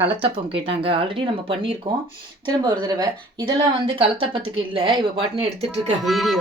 கலத்தப்பம் கேட்டாங்க. ஆல்ரெடி நம்ம பண்ணியிருக்கோம். திரும்ப ஒரு தடவை. இதெல்லாம் வந்து கலத்தப்பத்துக்கு இல்லை, இவ பாட்டுன்னு எடுத்துட்டு இருக்க video.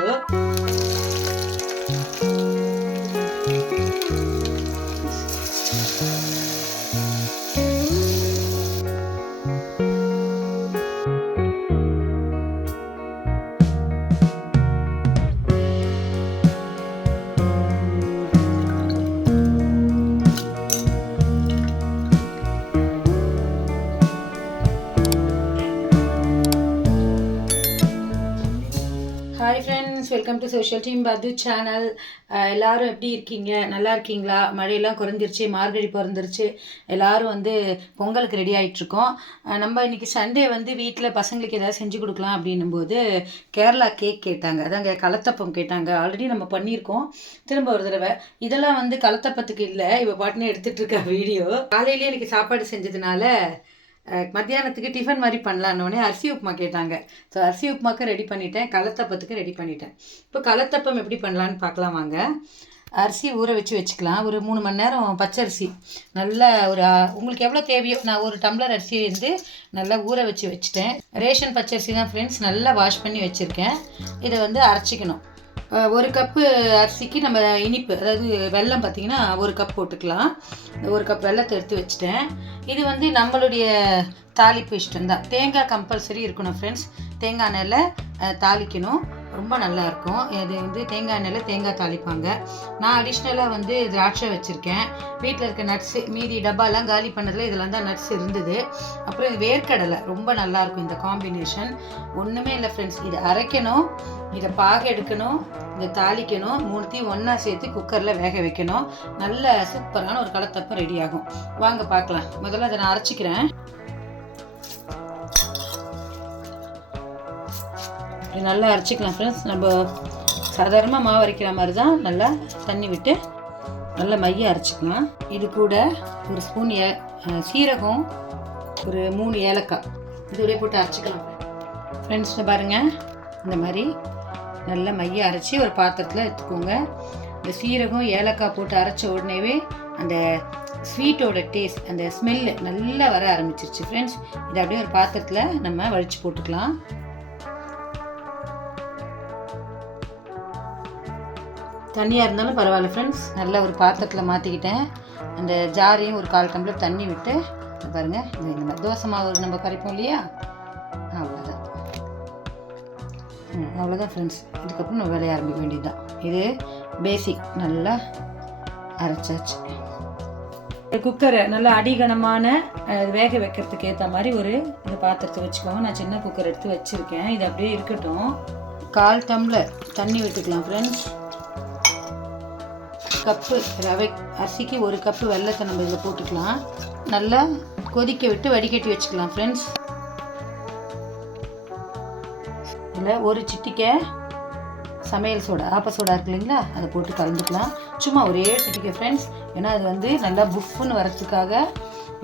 Hi friends, welcome to social team பது சேனல். எல்லோரும் எப்படி இருக்கீங்க? நல்லா இருக்கீங்களா? மழையெல்லாம் குறைஞ்சிருச்சு, மார்கழி பிறந்துருச்சு. எல்லோரும் வந்து பொங்கலுக்கு ரெடி ஆகிட்ருக்கோம். நம்ம இன்றைக்கி சண்டே வந்து வீட்டில் பசங்களுக்கு ஏதாவது செஞ்சு கொடுக்கலாம் அப்படின்னும்போது கேரளா கேக் கேட்டாங்க. அதாங்க கலத்தப்பம் கேட்டாங்க. ஆல்ரெடி நம்ம பண்ணியிருக்கோம். திரும்ப ஒரு தடவை. இதெல்லாம் வந்து கலத்தப்பத்துக்கு இல்லை, இவ பாட்டுன்னு எடுத்துகிட்டு இருக்க வீடியோ. காலையிலேயே இன்றைக்கி சாப்பாடு செஞ்சதுனால மத்தியானத்துக்கு டிஃபன் மாதிரி பண்ணலான்னொடனே அரிசி உப்புமா கேட்டாங்க. ஸோ அரிசி உப்புமாக்கு ரெடி பண்ணிட்டேன், கலத்தப்பத்துக்கு ரெடி பண்ணிட்டேன். இப்போ கலத்தப்பம் எப்படி பண்ணலான்னு பார்க்கலாம் வாங்க. அரிசி ஊற வச்சுக்கலாம். ஒரு 3 மணி நேரம் பச்சரிசி நல்லா உங்களுக்கு எவ்வளோ தேவையோ. நான் ஒரு டம்ளர் அரிசி வந்து நல்லா ஊற வச்சுட்டேன். ரேஷன் பச்சரிசி தான் ஃப்ரெண்ட்ஸ். நல்லா வாஷ் பண்ணி வச்சுருக்கேன். இதை வந்து அரைச்சிக்கணும். 1 கப்பு அரிசிக்கு நம்ம இனிப்பு, அதாவது வெல்லம் பார்த்திங்கன்னா 1 கப் போட்டுக்கலாம். 1 கப் வெல்லத்தை எடுத்து வச்சுட்டேன். இது வந்து நம்மளுடைய தாளிப்பு இஷ்டம்தான். தேங்காய் கம்பல்சரி இருக்கணும் ஃப்ரெண்ட்ஸ். தேங்காய் எண்ணெயில் தாளிக்கணும், ரொம்ப நல்லாயிருக்கும். இது வந்து தேங்காய் எண்ணெயில் தேங்காய் தாளிப்பாங்க. நான் அடிஷ்னலாக வந்து திராட்சை வச்சுருக்கேன். வீட்டில் இருக்க நட்ஸு, மீதி டப்பாலாம் காலி பண்ணதில் இதெல்லாம் தான் நட்ஸ் இருந்தது. அப்புறம் இது வேர்க்கடலை, ரொம்ப நல்லாயிருக்கும் இந்த காம்பினேஷன். ஒன்றுமே இல்லை ஃப்ரெண்ட்ஸ். இதை அரைக்கணும், இதை பாக எடுக்கணும், இதை தாளிக்கணும், 3த்தையும் ஒன்றா சேர்த்து குக்கரில் வேக வைக்கணும். நல்ல சூப்பரான ஒரு கலத்தப்பம் ரெடி ஆகும். வாங்க பார்க்கலாம். முதல்ல அதை நான் அரைச்சிக்கிறேன். நல்லா அரைச்சிக்கலாம் ஃப்ரெண்ட்ஸ். நம்ம சாதாரணமாக மாவு அரைக்கிற மாதிரி தான் நல்லா தண்ணி விட்டு நல்லா மைய அரைச்சிக்கலாம். இது கூட ஒரு ஸ்பூன் சீரகம், ஒரு 3 ஏலக்காய் இதோடய போட்டு அரைச்சிக்கலாம் ஃப்ரெண்ட்ஸ். பாருங்கள், இந்த மாதிரி நல்லா மைய அரைச்சி ஒரு பாத்திரத்தில் எடுத்துக்கோங்க. இந்த சீரகம் ஏலக்காய் போட்டு அரைச்ச உடனேவே அந்த ஸ்வீட்டோட டேஸ்ட், அந்த ஸ்மெல்லு நல்லா வர ஆரம்பிச்சிருச்சு ஃப்ரெண்ட்ஸ். இதை அப்படியே ஒரு பாத்திரத்தில் நம்ம வடித்து போட்டுக்கலாம். தண்ணியாக இருந்தாலும் பரவாயில்ல ஃப்ரெண்ட்ஸ். நல்லா ஒரு பாத்திரத்தில் மாற்றிக்கிட்டேன். அந்த ஜாரையும் ஒரு 1/4 டம்ளர் தண்ணி விட்டு பாருங்கள். இந்த மாதிரி தோசை மாவு நம்ம கரைப்போம் இல்லையா, அவ்வளோதான். அவ்வளோதான் ஃப்ரெண்ட்ஸ். இதுக்கப்புறம் நம்ம வேலையை ஆரம்பிக்க வேண்டியது தான். இது பேசிக். நல்லா அரைச்சாச்சு. குக்கரை நல்லா அடிகனமான வேக வைக்கிறதுக்கு ஏற்ற மாதிரி இந்த பாத்திரத்தை வச்சுக்கோங்க. நான் சின்ன குக்கர் எடுத்து வச்சுருக்கேன். இது அப்படியே இருக்கட்டும். 1/4 டம்ளர் தண்ணி விட்டுக்கலாம் ஃப்ரெண்ட்ஸ். கப்பு ரவை அரிசிக்கு 1 கப்பு வெல்லத்தை நம்ம இதில் போட்டுக்கலாம். நல்லா கொதிக்க விட்டு வடிகட்டி வச்சுக்கலாம் ஃப்ரெண்ட்ஸ். இதில் ஒரு சிட்டிக்கை சமையல் சோடா, ஆப்ப சோடா இருக்கு இல்லைங்களா, அதை போட்டு கலந்துக்கலாம். சும்மா ஒரே சிட்டிக்கை ஃப்ரெண்ட்ஸ். ஏன்னா அது வந்து நல்லா புஃப்னு வரத்துக்காக.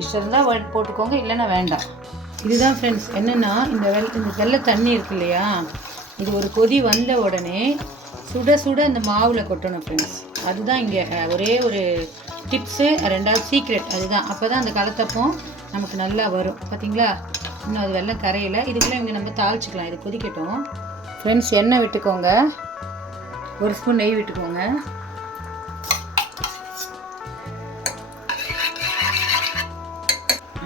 இஷ்டம் இருந்தால் போட்டுக்கோங்க, இல்லைன்னா வேண்டாம். இதுதான் ஃப்ரெண்ட்ஸ். என்னென்னா இந்த வெள்ளை தண்ணி இருக்கு இல்லையா, இது ஒரு கொதி வந்த உடனே சுட சுட இந்த மாவில் கொட்டணும் ஃப்ரெண்ட்ஸ். அதுதான் இங்கே ஒரே ஒரு டிப்ஸு, 2வது சீக்ரெட். அதுதான். அப்போ தான் அந்த கலத்தப்பம் நமக்கு நல்லா வரும். பார்த்தீங்களா, இன்னும் அது வெள்ளம் கரையில். இதுக்குள்ளே இங்கே நம்ம தாளிச்சிக்கலாம். இது கொதிக்கட்டும் ஃப்ரெண்ட்ஸ். எண்ணெய் விட்டுக்கோங்க, 1 ஸ்பூன் நெய் விட்டுக்கோங்க.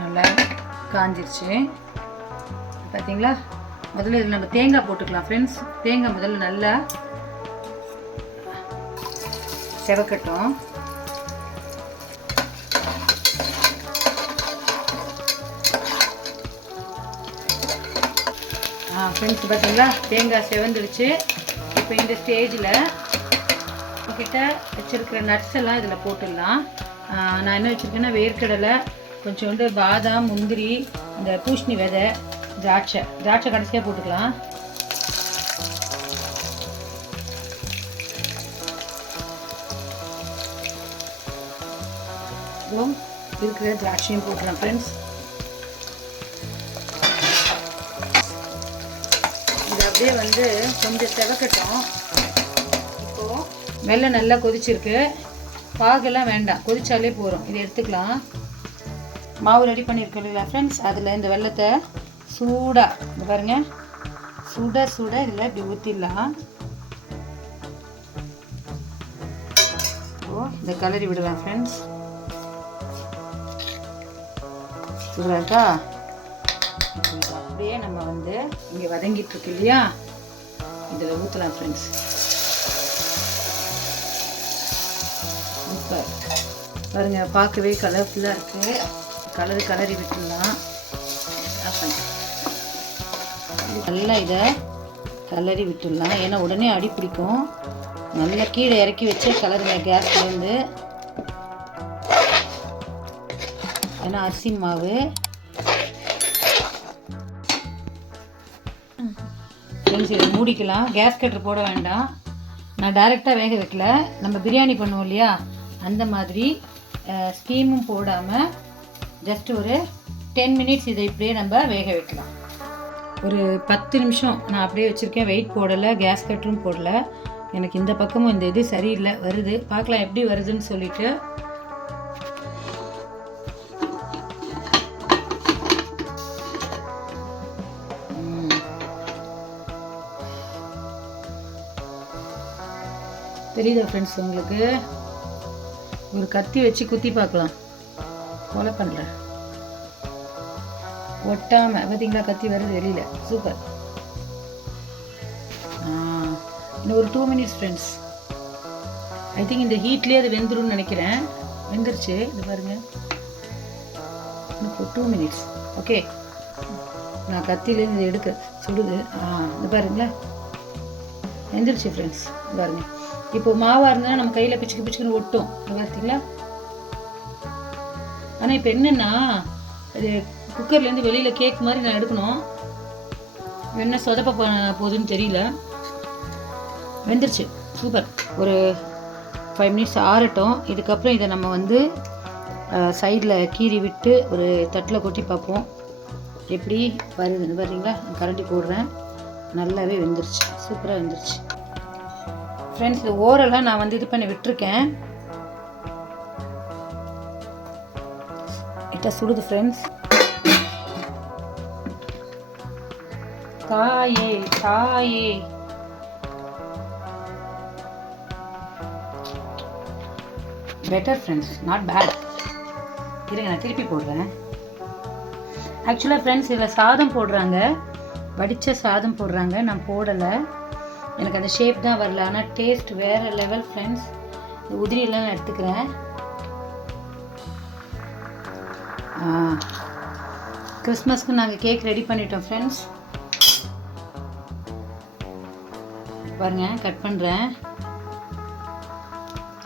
நல்லா காஞ்சிருச்சு பார்த்தீங்களா. முதல்ல இதில் நம்ம தேங்காய் போட்டுக்கலாம் ஃப்ரெண்ட்ஸ். தேங்காய் முதல்ல நல்லா செவக்கட்டும். ஃப்ரெண்ட்ஸ் பார்த்தீங்களா, தேங்காய் செவந்துடுச்சு. இப்போ இந்த ஸ்டேஜில் கிட்ட வச்சுருக்கிற நட்ஸ் எல்லாம் இதில் போட்டுடலாம். நான் என்ன வச்சுருக்கேன்னா வேர்க்கடலை, கொஞ்சோண்டு பாதாம், முந்திரி, இந்த பூசணி விதை, திராட்சை கடைசியாக போட்டுக்கலாம். இருக்கிற திராட்சையும் போட்டுக்கலாம் ஃப்ரெண்ட்ஸ். இது அப்படியே வந்து கொஞ்சம் செவக்கட்டும். இப்போது வெல்லம் நல்லா கொதிச்சிருக்கு. பாகெல்லாம் வேண்டாம், கொதிச்சாலே போகிறோம். இதை எடுத்துக்கலாம். மாவு ரெடி பண்ணியிருக்கோம் இல்லைங்களா ஃப்ரெண்ட்ஸ், அதில் இந்த வெல்லத்தை சூடாக இந்த பாருங்கள், சுட சுட இதில் இப்படி ஊற்றிடலாம். இந்த கலரி விடலாம் ஃப்ரெண்ட்ஸ். சூடாக இருக்கா? அப்படியே நம்ம வந்து இங்கே வதங்கிட்டு இருக்கு இல்லையா, இதில் ஊற்றலாம் ஃப்ரெண்ட்ஸ். சூப்பர் பாருங்க, பார்க்கவே கலர்ஃபுல்லாக இருக்குது. கலரி விட்டுடலாம். நல்லா இதை கலரி விட்டுடலாம், ஏன்னா உடனே அடி பிடிக்கும். நல்லா கீழே இறக்கி வச்சு கலருங்க கேஸில் வந்து, ஏன்னா அரிசி மாவு. ஃப்ரெண்ட்ஸ் இதை மூடிக்கலாம், கேஸ் கட்டர் போட வேண்டாம். நான் டைரெக்டாக வேக வைக்கல, நம்ம பிரியாணி பண்ணுவோம் இல்லையா அந்த மாதிரி ஸ்டீமும் போடாமல் ஜஸ்ட் ஒரு 10 மினிட்ஸ் இதை இப்படியே நம்ம வேக வைக்கலாம். ஒரு 10 நிமிஷம் நான் அப்படியே வச்சுருக்கேன், வெயிட் போடலை, கேஸ் கட்டரும் போடலை. எனக்கு இந்த பக்கமும் இந்த இது சரியில்லை, வருது. பார்க்கலாம் எப்படி வருதுன்னு சொல்லிட்டு. தெரியுதா ஃப்ரெண்ட்ஸ் உங்களுக்கு? ஒரு கத்தி வச்சு குத்தி பார்க்கலாம், கொலை பண்ணல, ஒட்டாமல். பார்த்தீங்களா, கத்தி வருது வெளியில். சூப்பர். இன்னும் ஒரு 2 மினிட்ஸ் ஃப்ரெண்ட்ஸ். ஐ திங்க் இந்த ஹீட்லேயே அது வெந்துரும்னு நினைக்கிறேன். வெந்துருச்சு, இது பாருங்கள். இன்னும் 2 மினிட்ஸ். ஓகே, நான் கத்திலேருந்து இது எடுக்க சுடுது. இது பாருங்களேன், வெந்துருச்சு ஃப்ரெண்ட்ஸ். பாருங்கள், இப்போ மாவாக இருந்தால் நம்ம கையில் பிச்சுக்குன்னு ஒட்டும், பார்த்தீங்களா? ஆனால் இப்போ என்னென்னா, இது குக்கர்லேருந்து வெளியில் கேக் மாதிரி நான் எடுக்கணும். என்ன சொதப்ப போகுதுன்னு தெரியல. வெந்துருச்சு, சூப்பர். ஒரு 5 மினிட்ஸ் ஆறட்டும். இதுக்கப்புறம் இதை நம்ம வந்து சைடில் கீறி விட்டு ஒரு தட்டில் கொட்டி பார்ப்போம் எப்படி வருதுன்னு. பார்த்தீங்களா, கரண்டி போடுறேன். நல்லாவே வெந்துருச்சு, சூப்பராக வெந்துருச்சு ஃப்ரெண்ட்ஸ். இது ஓரெல்லாம் நான் வந்து இது பண்ணி விட்டுருக்கேன். இட்ட சுடுது ஃப்ரெண்ட்ஸ். தாயே தாயே, பெட்டர் ஃப்ரெண்ட்ஸ், நாட் பேட். இருங்க, நான் திருப்பி போடுறேன். ஆக்சுவலாக ஃப்ரெண்ட்ஸ் இதில் சாதம் போடுறாங்க, வடித்த சாதம் போடுறாங்க. நான் போடலை, எனக்கு அந்த ஷேப் தான் வரல. ஆனால் டேஸ்ட் வேறு லெவல் ஃப்ரெண்ட்ஸ். உதிரியெல்லாம் நான் எடுத்துக்கிறேன். கிறிஸ்மஸ்க்கு நாங்கள் கேக் ரெடி பண்ணிட்டோம் ஃப்ரெண்ட்ஸ். பாருங்க, கட் பண்ணுறேன்.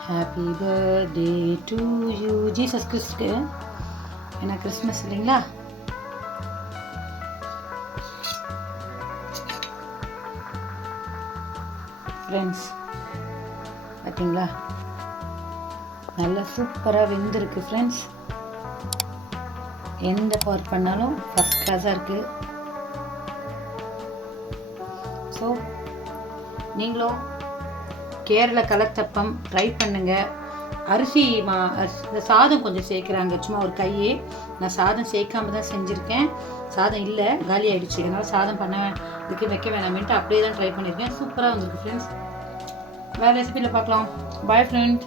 Happy birthday to you, Jesus கிறிஸ்டுக்கு. ஏன்னா கிறிஸ்மஸ் இல்லைங்களா? ஃப்ரெண்ட்ஸ் பார்த்தீங்களா, நல்லா சூப்பராக வெந்திருக்கு ஃப்ரெண்ட்ஸ். எந்த பார்ட் பண்ணாலும் ஃபஸ்ட் கிளாஸாக இருக்குது. ஸோ நீங்களும் கேரளா கலத்தப்பம் ட்ரை பண்ணுங்கள். அரிசி சாதம் கொஞ்சம் சேர்க்குறாங்க, சும்மா ஒரு கையே. நான் சாதம் சேர்க்காம தான் செஞ்சுருக்கேன். சாதம் இல்லை, காலி ஆகிடுச்சு. அதனால் சாதம் பண்ண இதுக்கு வைக்க வேணாமேன்ட்டு அப்படியே தான் ட்ரை பண்ணியிருக்கேன். சூப்பராக வந்திருக்கு ஃப்ரெண்ட்ஸ். வேறு ரெசிபியில் பார்க்கலாம். பாய் ஃப்ரெண்ட்.